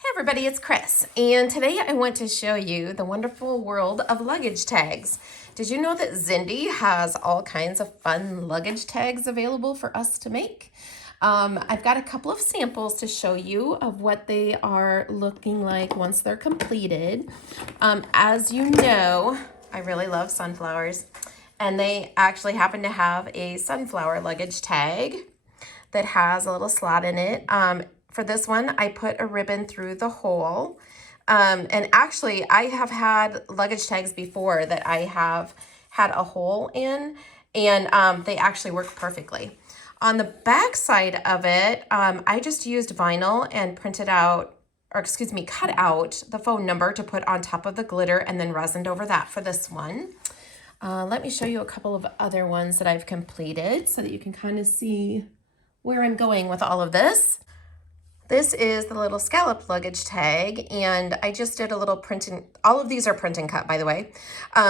Hey everybody, it's Chris, and today I want to show you the wonderful world of luggage tags. Did you know that Zindee has all kinds of fun luggage tags available for us to make? I've got a couple of samples to show you of what they are looking like once they're completed. As you know, I really love sunflowers, and they actually happen to have a sunflower luggage tag that has a little slot in it. For this one, I put a ribbon through the hole. And actually, I have had luggage tags before that I have had a hole in, and they actually work perfectly. On the back side of it, I just used vinyl and printed out, or excuse me, cut out the phone number to put on top of the glitter and then resined over that for this one. Let me show you a couple of other ones that I've completed so that you can kind of see where I'm going with all of this. This is the little scallop luggage tag, and I just did a little printing. All of these are print and cut, by the way.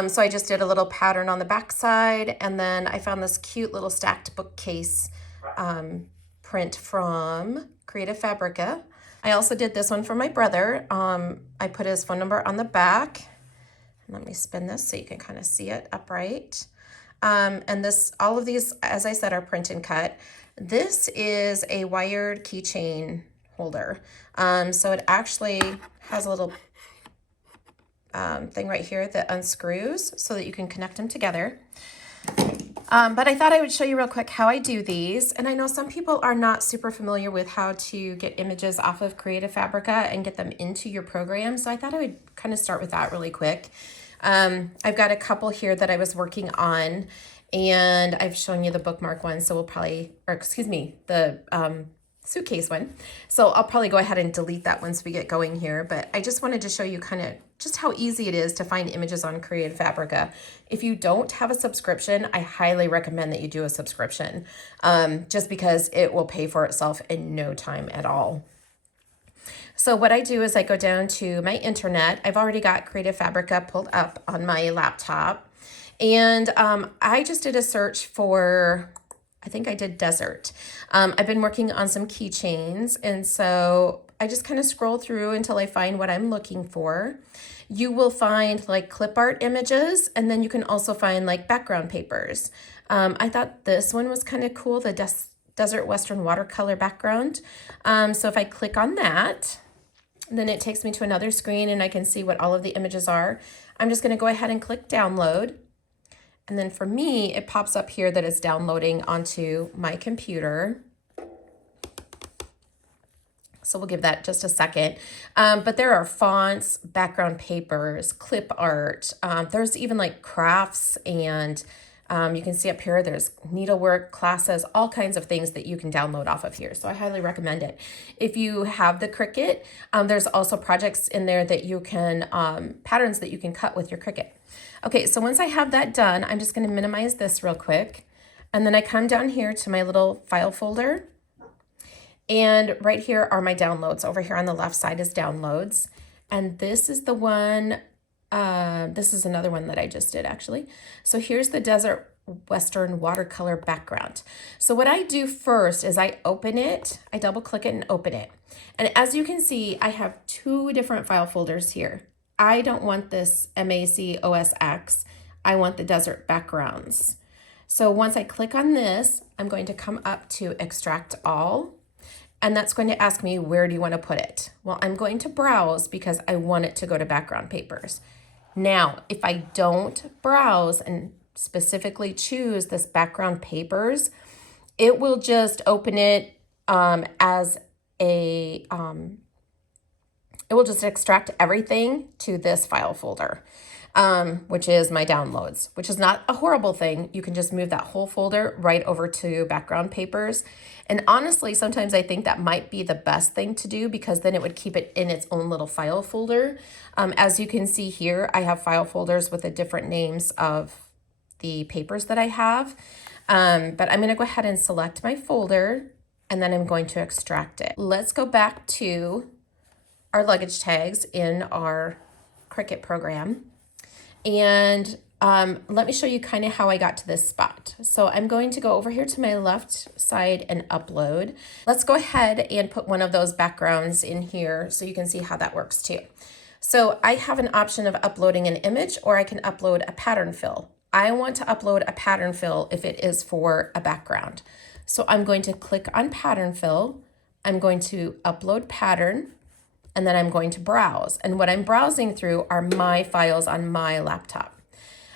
So I just did a little pattern on the back side, and then I found this cute little stacked bookcase print from Creative Fabrica. I also did this one for my brother. I put his phone number on the back. Let me spin this so you can kind of see it upright. And all of these, as I said, are print and cut. This is a wired keychain holder. So it actually has a little thing right here that unscrews so that you can connect them together. But I thought I would show you real quick how I do these. And I know some people are not super familiar with how to get images off of Creative Fabrica and get them into your program. So I thought I would kind of start with that really quick. I've got a couple here that I was working on, and I've shown you the bookmark one. So we'll probably, or excuse me, the suitcase one. So I'll probably go ahead and delete that once we get going here. But I just wanted to show you kind of just how easy it is to find images on Creative Fabrica. If you don't have a subscription, I highly recommend that you do a subscription, just because it will pay for itself in no time at all. So what I do is I go down to my internet. I've already got Creative Fabrica pulled up on my laptop. And I just did a search for, I think I did desert. I've been working on some keychains, and so I just kind of scroll through until I find what I'm looking for. You will find like clip art images, and then you can also find like background papers. I thought this one was kind of cool, the desert western watercolor background. So if I click on that, then it takes me to another screen and I can see what all of the images are. I'm just going to go ahead and click download. And then for me, it pops up here that it's downloading onto my computer. So we'll give that just a second. But there are fonts, background papers, clip art. There's even like crafts, and you can see up here, there's needlework, classes, all kinds of things that you can download off of here. So I highly recommend it. If you have the Cricut, there's also projects in there that you can, patterns that you can cut with your Cricut. Okay, so once I have that done, I'm just gonna minimize this real quick. And then I come down here to my little file folder. And right here are my downloads. Over here on the left side is downloads. And this is the one, this is another one that I just did actually. So here's the desert western watercolor background. So what I do first is I open it, I double click it and open it. And as you can see, I have two different file folders here. I don't want this MACOSX. I want the desert backgrounds. So once I click on this, I'm going to come up to extract all. And that's going to ask me, where do you want to put it? Well, I'm going to browse because I want it to go to background papers. Now, if I don't browse and specifically choose this background papers, it will just open it as a, it will just extract everything to this file folder, which is my downloads, which is not a horrible thing. You can just move that whole folder right over to background papers. And honestly, sometimes I think that might be the best thing to do, because then it would keep it in its own little file folder. As you can see here, I have file folders with the different names of the papers that I have. But I'm going to go ahead and select my folder, and then I'm going to extract it. Let's go back to our luggage tags in our Cricut program. And Let me show you kind of how I got to this spot. So I'm going to go over here to my left side and upload. Let's go ahead and put one of those backgrounds in here so you can see how that works too. So I have an option of uploading an image, or I can upload a pattern fill. I want to upload a pattern fill if it is for a background. So I'm going to click on pattern fill. I'm going to upload pattern, and then I'm going to browse. And what I'm browsing through are my files on my laptop.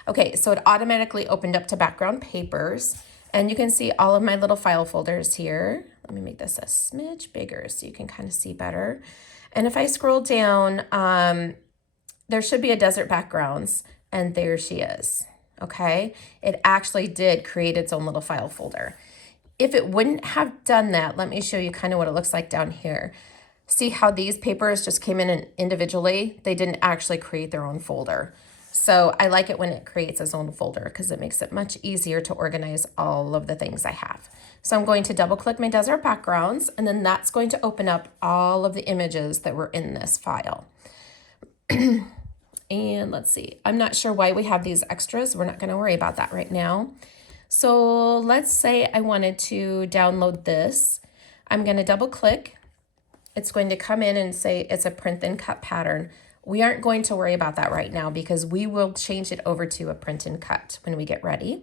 Okay, so it automatically opened up to background papers, and you can see all of my little file folders here. Let me make this a smidge bigger so you can kind of see better. And if I scroll down, there should be a desert backgrounds, and there she is. Okay, it actually did create its own little file folder. If it wouldn't have done that, let me show you kind of what it looks like down here. See how these papers just came in individually? They didn't actually create their own folder. So I like it when it creates its own folder because it makes it much easier to organize all of the things I have. So I'm going to double click my desert backgrounds, and then that's going to open up all of the images that were in this file. And let's see, I'm not sure why we have these extras. We're not going to worry about that right now. So let's say I wanted to download this. I'm going to double click. It's going to come in and say it's a print and cut pattern. We aren't going to worry about that right now because we will change it over to a print and cut when we get ready.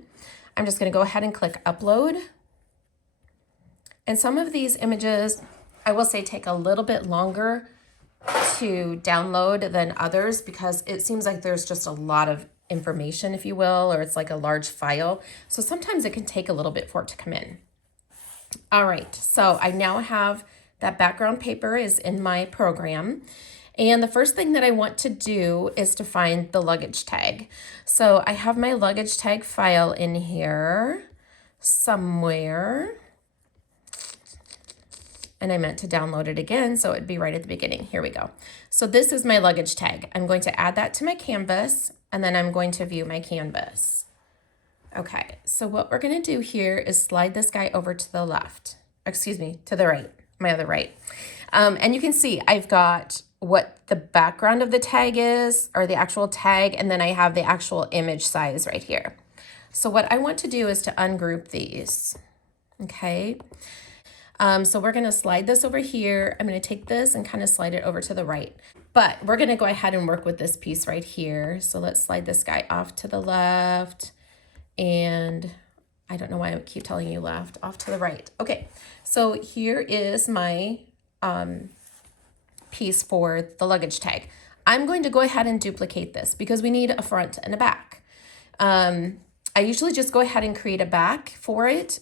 I'm just going to go ahead and click upload. And some of these images, I will say, take a little bit longer to download than others because it seems like there's just a lot of information, if you will, or it's like a large file. So sometimes it can take a little bit for it to come in. All right, so I now have that background paper is in my program. And the first thing that I want to do is to find the luggage tag. So I have my luggage tag file in here somewhere. And I meant to download it again, so it'd be right at the beginning. Here we go. So this is my luggage tag. I'm going to add that to my canvas, and then I'm going to view my canvas. Okay, so what we're gonna do here is slide this guy over to the left. Excuse me, to the right, my other right. And you can see I've got what the background of the tag is, or the actual tag, and then I have the actual image size right here. So what I want to do is to ungroup these, okay? So we're gonna slide this over here. I'm gonna take this and kind of slide it over to the right. But we're gonna go ahead and work with this piece right here. So let's slide this guy off to the left. And I don't know why I keep telling you left, off to the right. Okay, so here is my piece for the luggage tag. I'm going to go ahead and duplicate this because we need a front and a back. I usually just go ahead and create a back for it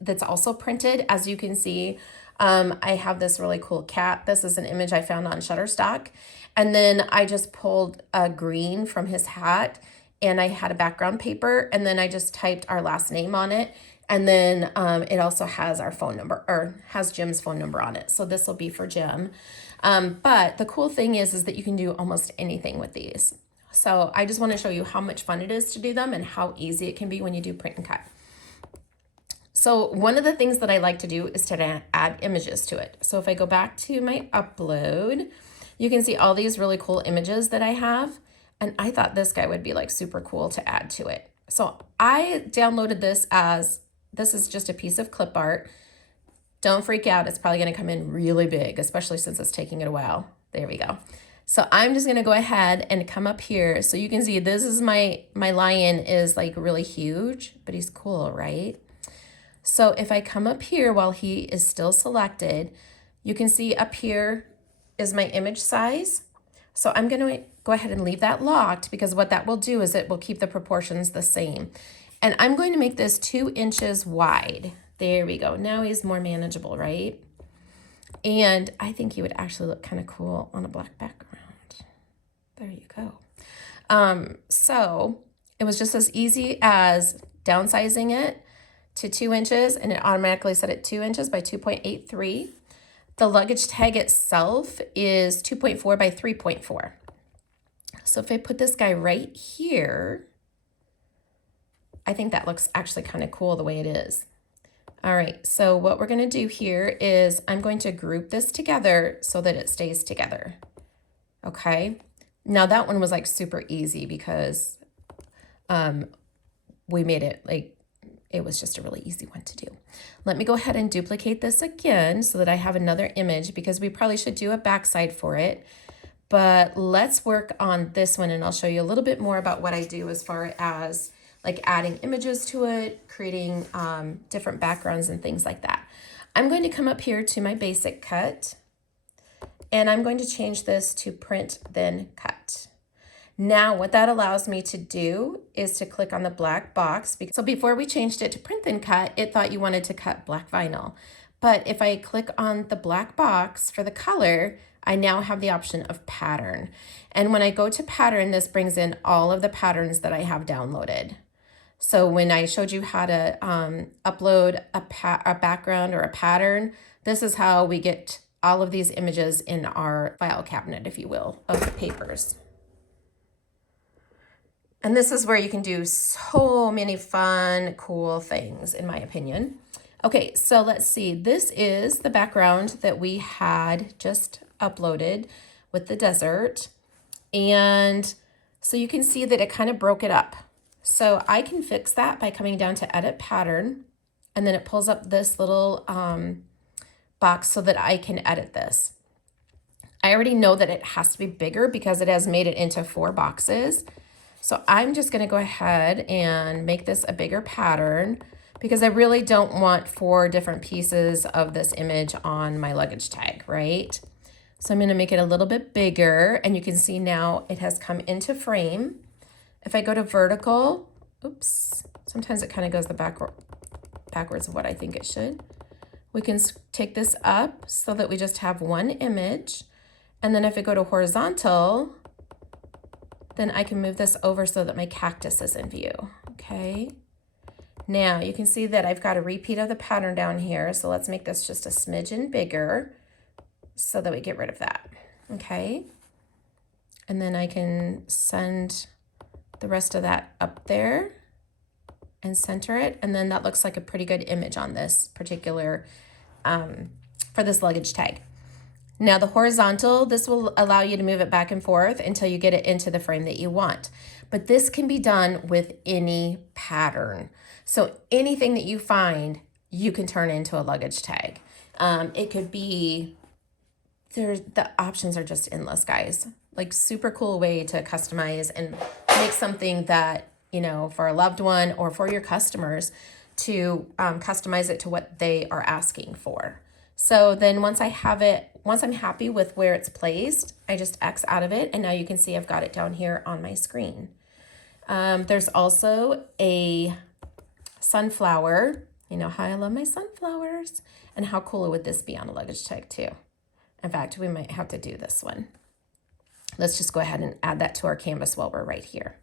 that's also printed. As you can see, I have this really cool cat. This is an image I found on Shutterstock. And then I just pulled a green from his hat, and I had a background paper, and then I just typed our last name on it. And then it also has our phone number, or has Jim's phone number on it. So this will be for Jim. But the cool thing is that you can do almost anything with these. So I just want to show you how much fun it is to do them and how easy it can be when you do print and cut. So one of the things that I like to do is to add images to it. So if I go back to my upload, you can see all these really cool images that I have. And I thought this guy would be like super cool to add to it. So I downloaded this as, this is just a piece of clip art. Don't freak out, it's probably gonna come in really big, especially since it's taking it a while. There we go. So I'm just gonna go ahead and come up here. So you can see this is my lion is like really huge, but he's cool, right? So if I come up here while he is still selected, you can see up here is my image size. So I'm gonna go ahead and leave that locked because what that will do is it will keep the proportions the same. And I'm going to make this 2 inches wide. There we go. Now he's more manageable, right? And I think he would actually look kind of cool on a black background. There you go. So it was just as easy as downsizing it to 2 inches, and it automatically set it 2 inches by 2.83. The luggage tag itself is 2.4 by 3.4. So if I put this guy right here, I think that looks actually kind of cool the way it is. All right, so what we're gonna do here is I'm going to group this together so that it stays together, okay? Now that one was like super easy because we made it like, it was just a really easy one to do. Let me go ahead and duplicate this again so that I have another image, because we probably should do a backside for it. But let's work on this one, and I'll show you a little bit more about what I do as far as like adding images to it, creating different backgrounds and things like that. I'm going to come up here to my basic cut, and I'm going to change this to print then cut. Now what that allows me to do is to click on the black box. So before we changed it to print then cut, it thought you wanted to cut black vinyl. But if I click on the black box for the color, I now have the option of pattern. And when I go to pattern, this brings in all of the patterns that I have downloaded. So when I showed you how to upload a background or a pattern, this is how we get all of these images in our file cabinet, if you will, of the papers. And this is where you can do so many fun, cool things, in my opinion. Okay, so let's see. This is the background that we had just uploaded with the desert. And so you can see that it kind of broke it up. So I can fix that by coming down to edit pattern, and then it pulls up this little box so that I can edit this. I already know that it has to be bigger because it has made it into 4 boxes. So I'm just going to go ahead and make this a bigger pattern, because I really don't want 4 different pieces of this image on my luggage tag, right? So I'm going to make it a little bit bigger, and you can see now it has come into frame. If I go to vertical, oops, sometimes it kind of goes the backwards of what I think it should. We can take this up so that we just have one image. And then if I go to horizontal, then I can move this over so that my cactus is in view, okay? Now you can see that I've got a repeat of the pattern down here, so let's make this just a smidgen bigger so that we get rid of that, okay? And then I can send the rest of that up there and center it, and then that looks like a pretty good image on this particular, for this luggage tag. Now the horizontal, this will allow you to move it back and forth until you get it into the frame that you want. But this can be done with any pattern. So anything that you find, you can turn into a luggage tag. It could be, the options are just endless, guys. Like super cool way to customize and make something that, you know, for a loved one or for your customers to customize it to what they are asking for. So then once I'm happy with where it's placed, I just X out of it, and now you can see I've got it down here on my screen. There's also a sunflower. You know how I love my sunflowers, and how cool would this be on a luggage tag too? In fact, we might have to do this one. Let's just go ahead and add that to our canvas while we're right here.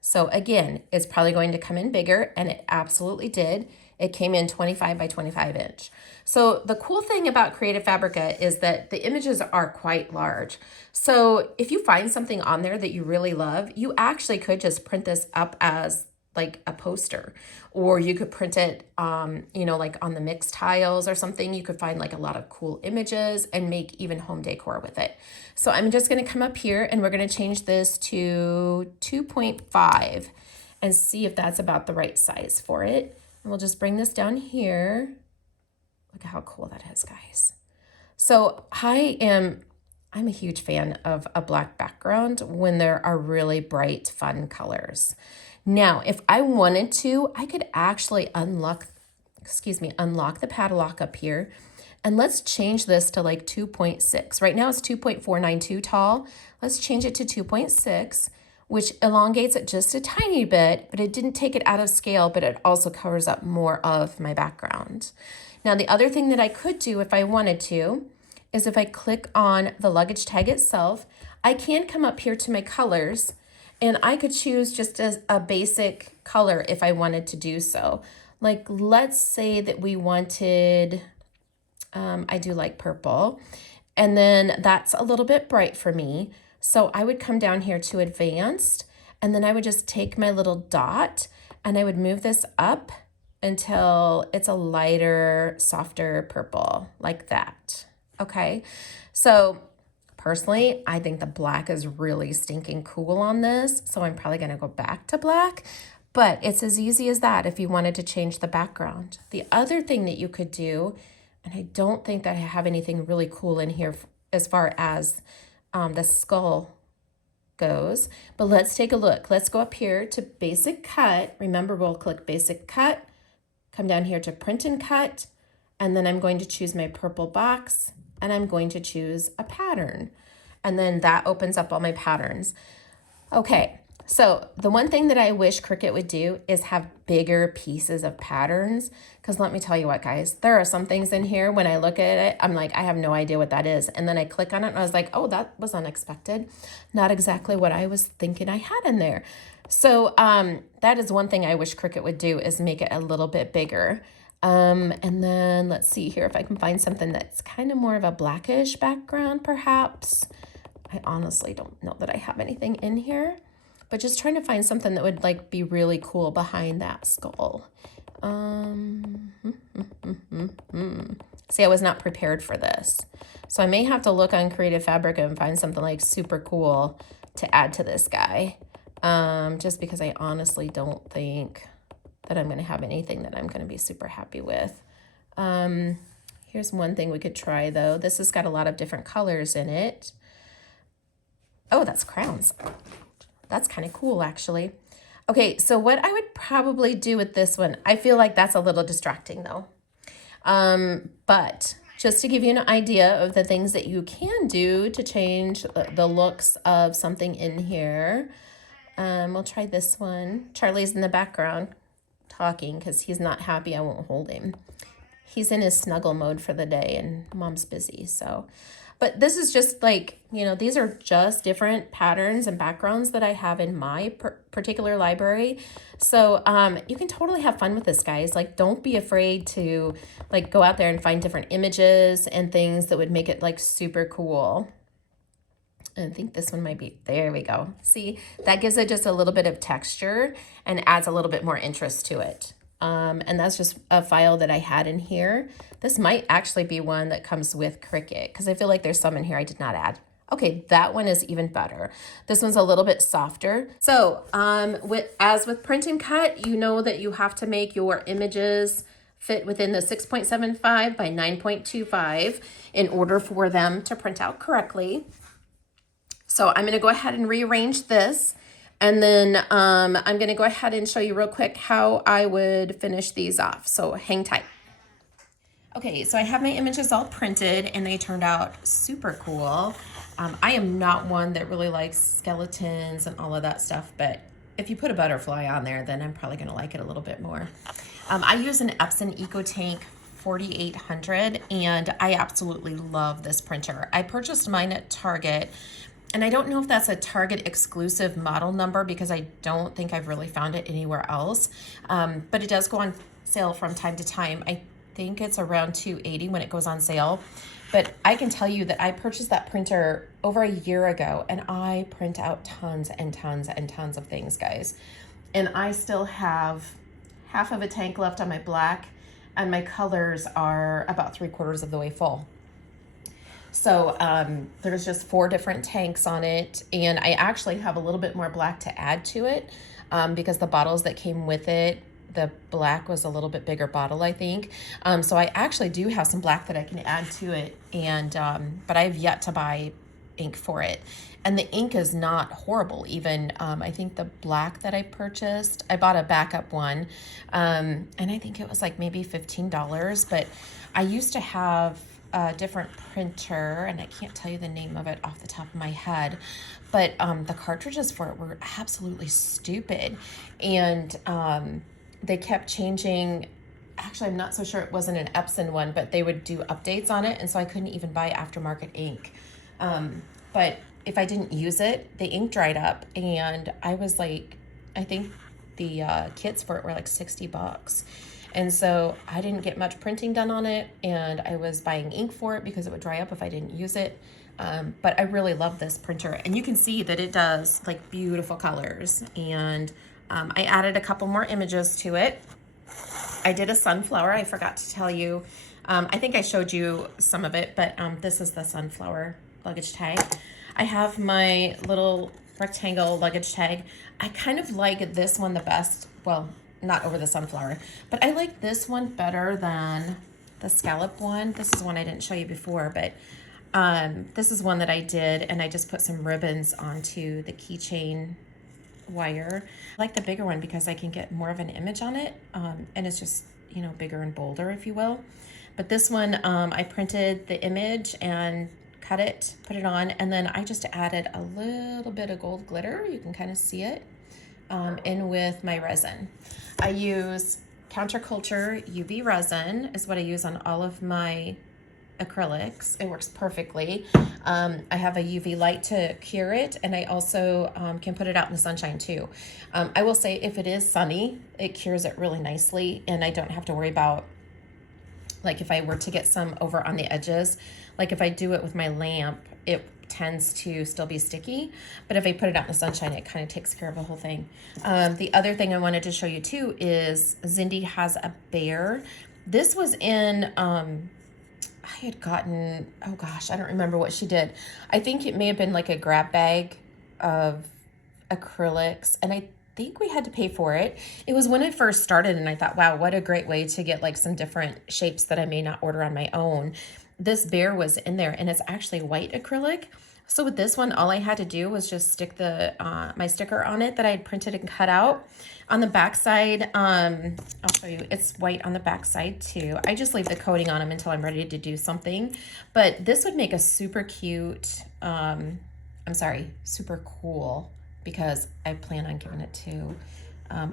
So again, it's probably going to come in bigger, and it absolutely did. It came in 25 by 25 inch. So the cool thing about Creative Fabrica is that the images are quite large. So if you find something on there that you really love, you actually could just print this up as like a poster, or you could print it, you know, like on the mixed tiles or something. You could find like a lot of cool images and make even home decor with it. So I'm just going to come up here, and we're going to change this to 2.5 and see if that's about the right size for it. And we'll just bring this down here. Look at how cool that is, guys. So I'm a huge fan of a black background when there are really bright, fun colors. Now, if I wanted to, I could actually unlock the padlock up here. And let's change this to like 2.6. Right now it's 2.492 tall. Let's change it to 2.6, which elongates it just a tiny bit, but it didn't take it out of scale, but it also covers up more of my background. Now, the other thing that I could do if I wanted to is if I click on the luggage tag itself, I can come up here to my colors, and I could choose just a basic color if I wanted to do so. Like, let's say that we wanted, I do like purple, and then that's a little bit bright for me. So I would come down here to advanced, and then I would just take my little dot and I would move this up until it's a lighter, softer purple like that. Okay, so personally, I think the black is really stinking cool on this, so I'm probably gonna go back to black, but it's as easy as that if you wanted to change the background. The other thing that you could do, and I don't think that I have anything really cool in here as far as the skull goes, but let's take a look. Let's go up here to basic cut. Remember, we'll click basic cut, come down here to print and cut, and then I'm going to choose my purple box, and I'm going to choose a pattern. And then that opens up all my patterns. Okay, so the one thing that I wish Cricut would do is have bigger pieces of patterns, because let me tell you what, guys, there are some things in here, when I look at it, I'm like, I have no idea what that is. And then I click on it and I was like, oh, that was unexpected. Not exactly what I was thinking I had in there. So that is one thing I wish Cricut would do, is make it a little bit bigger. And then let's see here if I can find something that's kind of more of a blackish background, perhaps. I honestly don't know that I have anything in here, but just trying to find something that would like be really cool behind that skull. See, I was not prepared for this. So I may have to look on Creative Fabric and find something like super cool to add to this guy. Just because I honestly don't think that I'm going to have anything that I'm going to be super happy with. Here's one thing we could try though. This has got a lot of different colors in it. Oh, that's crowns. That's kind of cool actually. Okay, so what I would probably do with this one, I feel like that's a little distracting though. But just to give you an idea of the things that you can do to change the looks of something in here, we'll try this one. Charlie's in the background talking because he's not happy I won't hold him. He's in his snuggle mode for the day and mom's busy, so. But this is just like, you know, these are just different patterns and backgrounds that I have in my particular library. So you can totally have fun with this, guys. Like, don't be afraid to like go out there and find different images and things that would make it like super cool. And I think this one might be, there we go. See, that gives it just a little bit of texture and adds a little bit more interest to it. And that's just a file that I had in here. This might actually be one that comes with Cricut, because I feel like there's some in here I did not add. Okay, that one is even better. This one's a little bit softer. So as with print and cut, you know that you have to make your images fit within the 6.75 by 9.25 in order for them to print out correctly. So I'm going to go ahead and rearrange this, and then I'm going to go ahead and show you real quick how I would finish these off. So hang tight. Okay, so I have my images all printed and they turned out super cool. I am not one that really likes skeletons and all of that stuff, but if you put a butterfly on there, then I'm probably going to like it a little bit more. I use an Epson EcoTank 4800 and I absolutely love this printer. I purchased mine at Target. And I don't know if that's a Target exclusive model number because I don't think I've really found it anywhere else. But it does go on sale from time to time. I think it's around $280 when it goes on sale. But I can tell you that I purchased that printer over a year ago and I print out tons and tons and tons of things, guys. And I still have half of a tank left on my black and my colors are about 3/4 of the way full. So there's just 4 different tanks on it, and I actually have a little bit more black to add to it because the bottles that came with it, the black was a little bit bigger bottle, I think. So I actually do have some black that I can add to it, and but I've yet to buy ink for it. And the ink is not horrible even. I think the black that I purchased, I bought a backup one, and I think it was like maybe $15, but I used to have a different printer and I can't tell you the name of it off the top of my head, but the cartridges for it were absolutely stupid, and they kept changing. Actually, I'm not so sure it wasn't an Epson one, but they would do updates on it, and so I couldn't even buy aftermarket ink. But if I didn't use it, the ink dried up, and I was like, I think the kits for it were like $60. And so I didn't get much printing done on it, and I was buying ink for it because it would dry up if I didn't use it. But I really love this printer, and you can see that it does like beautiful colors. And I added a couple more images to it. I did a sunflower. I forgot to tell you. I think I showed you some of it, but this is the sunflower luggage tag. I have my little rectangle luggage tag. I kind of like this one the best. Well, not over the sunflower, but I like this one better than the scallop one. This is one I didn't show you before, but this is one that I did, and I just put some ribbons onto the keychain wire. I like the bigger one because I can get more of an image on it, and it's just, you know, bigger and bolder, if you will. But this one, I printed the image and cut it, put it on, and then I just added a little bit of gold glitter. You can kind of see it in with my resin. I use Counterculture UV resin is what I use on all of my acrylics. It works perfectly. I have a UV light to cure it, and I also can put it out in the sunshine too. I will say if it is sunny, it cures it really nicely, and I don't have to worry about, like, if I were to get some over on the edges, like if I do it with my lamp, it tends to still be sticky, but if I put it out in the sunshine, it kind of takes care of the whole thing. The other thing I wanted to show you too is Zindee has a bear. This was in, I had gotten, oh gosh, I don't remember what she did. I think it may have been like a grab bag of acrylics, and I think we had to pay for it. It was when I first started, and I thought, wow, what a great way to get like some different shapes that I may not order on my own. This bear was in there, and it's actually white acrylic. So with this one, all I had to do was just stick the my sticker on it that I had printed and cut out. On the back side, I'll show you, it's white on the back side too. I just leave the coating on them until I'm ready to do something. But this would make a super cute, super cool, because I plan on giving it to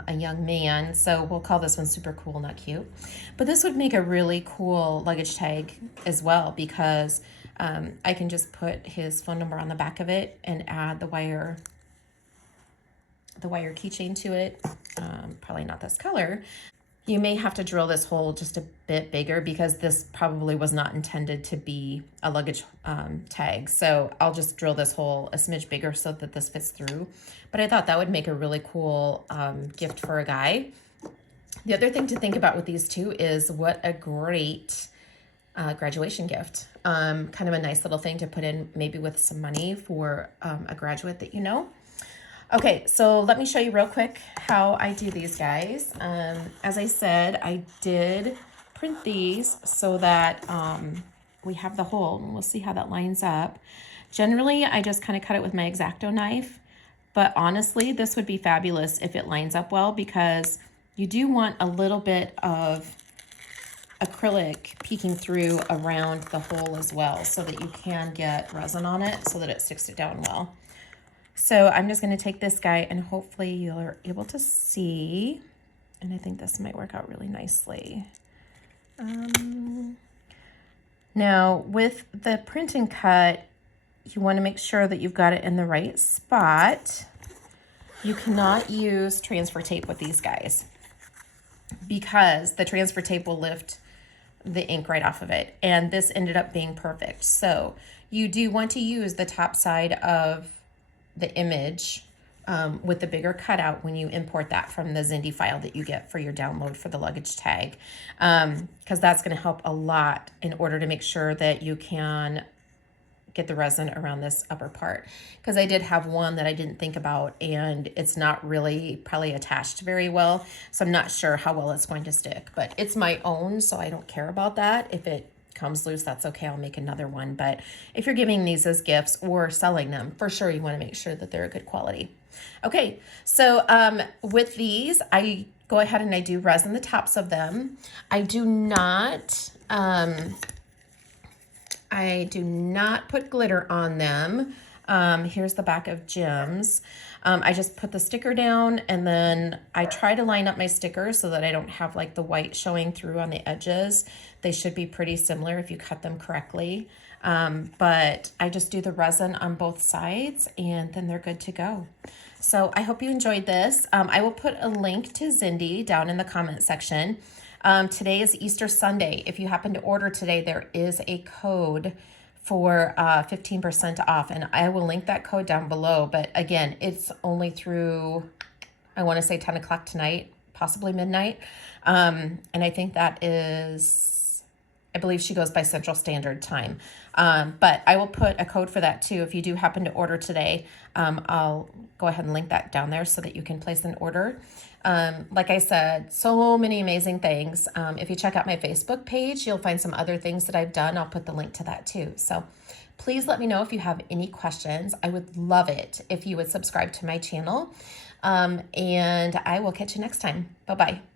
a young man. So we'll call this one super cool, not cute. But this would make a really cool luggage tag as well, because I can just put his phone number on the back of it and add the wire keychain to it. Probably not this color. You may have to drill this hole just a bit bigger, because this probably was not intended to be a luggage tag. So I'll just drill this hole a smidge bigger so that this fits through. But I thought that would make a really cool gift for a guy. The other thing to think about with these two is what a great graduation gift. Kind of a nice little thing to put in, maybe with some money for a graduate that you know. Okay, so let me show you real quick how I do these guys. As I said, I did print these so that we have the hole, and we'll see how that lines up. Generally, I just kind of cut it with my X-Acto knife, but honestly, this would be fabulous if it lines up well, because you do want a little bit of acrylic peeking through around the hole as well, so that you can get resin on it so that it sticks it down well. So I'm just going to take this guy, and hopefully you're able to see, and I think this might work out really nicely. Now with the print and cut, you want to make sure that you've got it in the right spot. You cannot use transfer tape with these guys, because the transfer tape will lift the ink right off of it, and this ended up being perfect. So you do want to use the top side of the image with the bigger cutout when you import that from the Zindee file that you get for your download for the luggage tag, because that's going to help a lot in order to make sure that you can get the resin around this upper part. Because I did have one that I didn't think about, and it's not really probably attached very well, so I'm not sure how well it's going to stick, but it's my own, so I don't care about that. If it comes loose, that's okay, I'll make another one. But if you're giving these as gifts or selling them, for sure you want to make sure that they're a good quality. Okay, so with these, I go ahead and I do resin the tops of them. I do not put glitter on them. Here's the back of Jim's. I just put the sticker down, and then I try to line up my stickers so that I don't have like the white showing through on the edges. They should be pretty similar if you cut them correctly. But I just do the resin on both sides, and then they're good to go. So I hope you enjoyed this. I will put a link to Zindee down in the comment section. Today is Easter Sunday. If you happen to order today, there is a code for 15% off, and I will link that code down below. But again, it's only through, I want to say 10 o'clock tonight, possibly midnight. And I think that is I believe she goes by Central Standard Time. But I will put a code for that too. If you do happen to order today, I'll go ahead and link that down there so that you can place an order. Like I said, so many amazing things. If you check out my Facebook page, you'll find some other things that I've done. I'll put the link to that too. So please let me know if you have any questions. I would love it if you would subscribe to my channel. And I will catch you next time. Bye-bye.